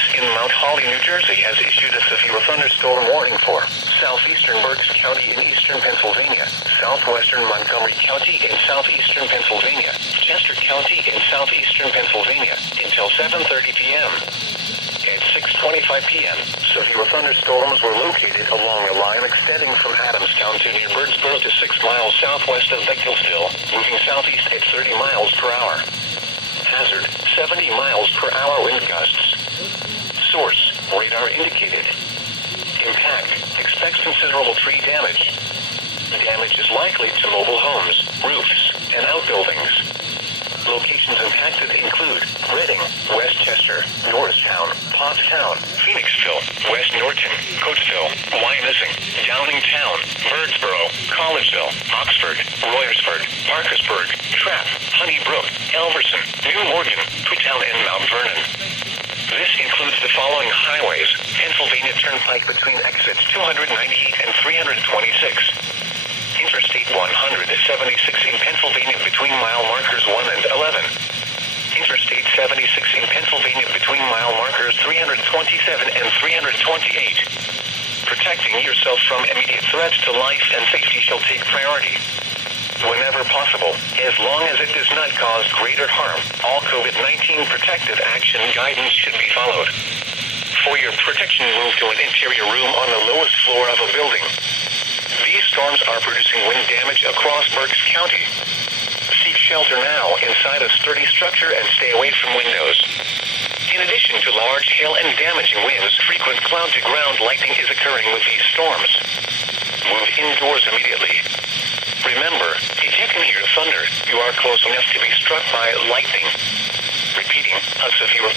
Office in Mount Holly, New Jersey has issued a severe thunderstorm warning for southeastern Berks County in eastern Pennsylvania, southwestern Montgomery County in southeastern Pennsylvania, Chester County in southeastern Pennsylvania, until 7:30 p.m. At 6:25 p.m., severe thunderstorms were located along a line extending from Adamstown to New Birdsboro to 6 miles southwest of Beaconsville, moving southeast at 30 miles per hour. Hazard, 70 miles per hour wind gusts. Source, radar indicated. Impact, expects considerable tree damage. Damage is likely to mobile homes, roofs, and outbuildings. Locations impacted include Reading, Westchester, Norristown, Pottstown, Phoenixville, West Norton, Coatesville, Wyomissing, Downingtown, Birdsboro, Collegeville, Oxford, Royersford, Parkersburg, Trapp, Honeybrook, Elverson, New Morgan, Twittown, and Mount Vernon. This includes the following highways: Pennsylvania Turnpike between exits 298 and 326. Interstate 176 in Pennsylvania between mile markers 1 and 11. Interstate 76 in Pennsylvania between mile markers 327 and 328. Protecting yourself from immediate threats to life and safety shall take priority. Whenever possible, as long as it does not cause greater harm, all COVID-19 protective action guidance should be followed. For your protection, move to an interior room on the lowest floor of a building. These storms are producing wind damage across Berks County. Seek shelter now inside a sturdy structure and stay away from windows. In addition to large hail and damaging winds, frequent cloud-to-ground lightning is occurring with these storms. Move indoors immediately. Remember, if you can hear thunder, you are close enough to be struck by lightning. Repeating, a severe